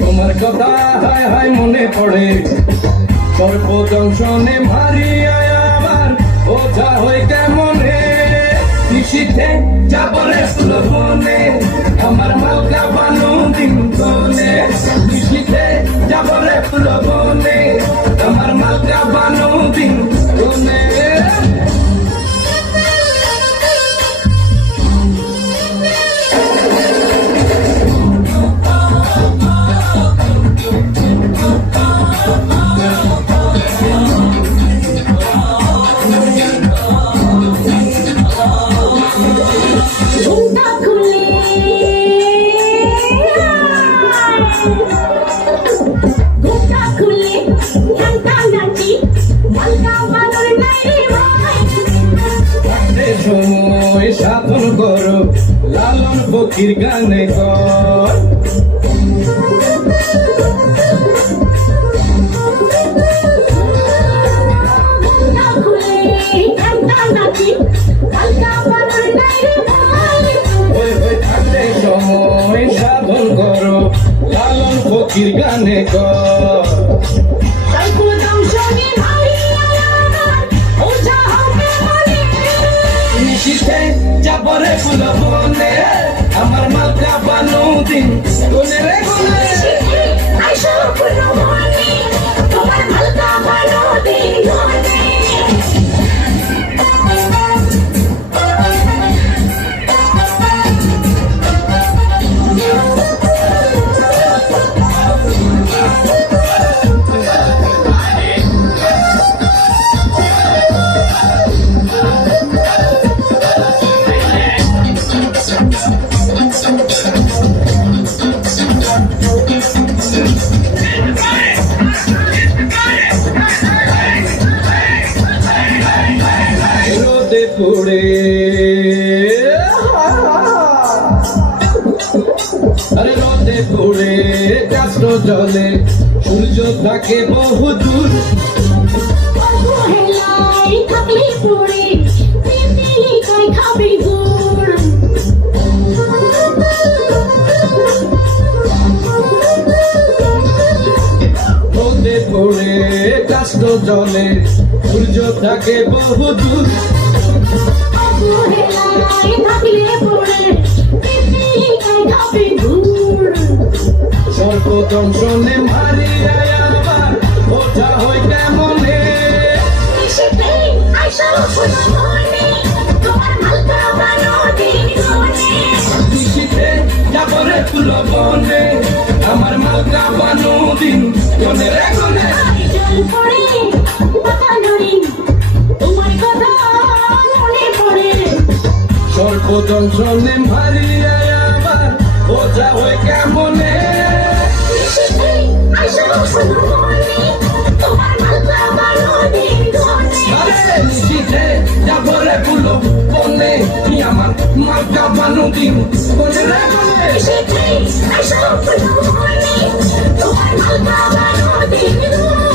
তোমার কথা হায় হায় মনে পড়ে সর্ব জংশনে মারিয়া আবার ওঝা হয়ে কেমনে নিশীথে যাবরে সুলভনে আমার মালকা বানু দিন তোলে নিশীথে যাবরে সুলভনে আমার মালকা বানু দিন তোলে সময় সাধন করো লালন ফকির গানে কর থাকতে সময় সাধন করো লালন ফকির গানে কর যাবরে ফুলবনে আমার মালকা বানু দিন গুনে রে গুনে আইসো ফুলবনে তোমার মালকা বানু দিন গুনে পড়ে আরে রোদে পড়ে কাষ্ট জলে সূর্য থাকে বহু দূর অবহেলায় থাকলে পড়ে পিপিলিকায় খাবে গুড় রোদে পড়ে কাষ্ট জলে সূর্য থাকে বহু দূর অবহেলায় থাকলে পড়ে পিপিলিকায় খাবে গুড় সর্বদংশনে মারিয়া আবার ওঠা হয় কেমনে নিশিতে আইসা কোনো মনে তোমার মালকা বানো দিন গনে নিশিতে যাবরে তুলো বনে আমার মালকা বানু দিন গনে রে গনে জল পড়ে পাতা নড়ি তোমার কথা মনে পড়ে সর্বদংশনে মারিয়া আবার ওঠা হয় কেমনে নিশিতে আইসা কোনো মনে তোমার মালকা বানো দিন গনে আরে নিশিতে যাবরে তুলো বনে আমার মালকা বানু দিন গনে রে গনে নিশিতে আইসা কোনো মনে তোমার মালকা বানো দিন গনে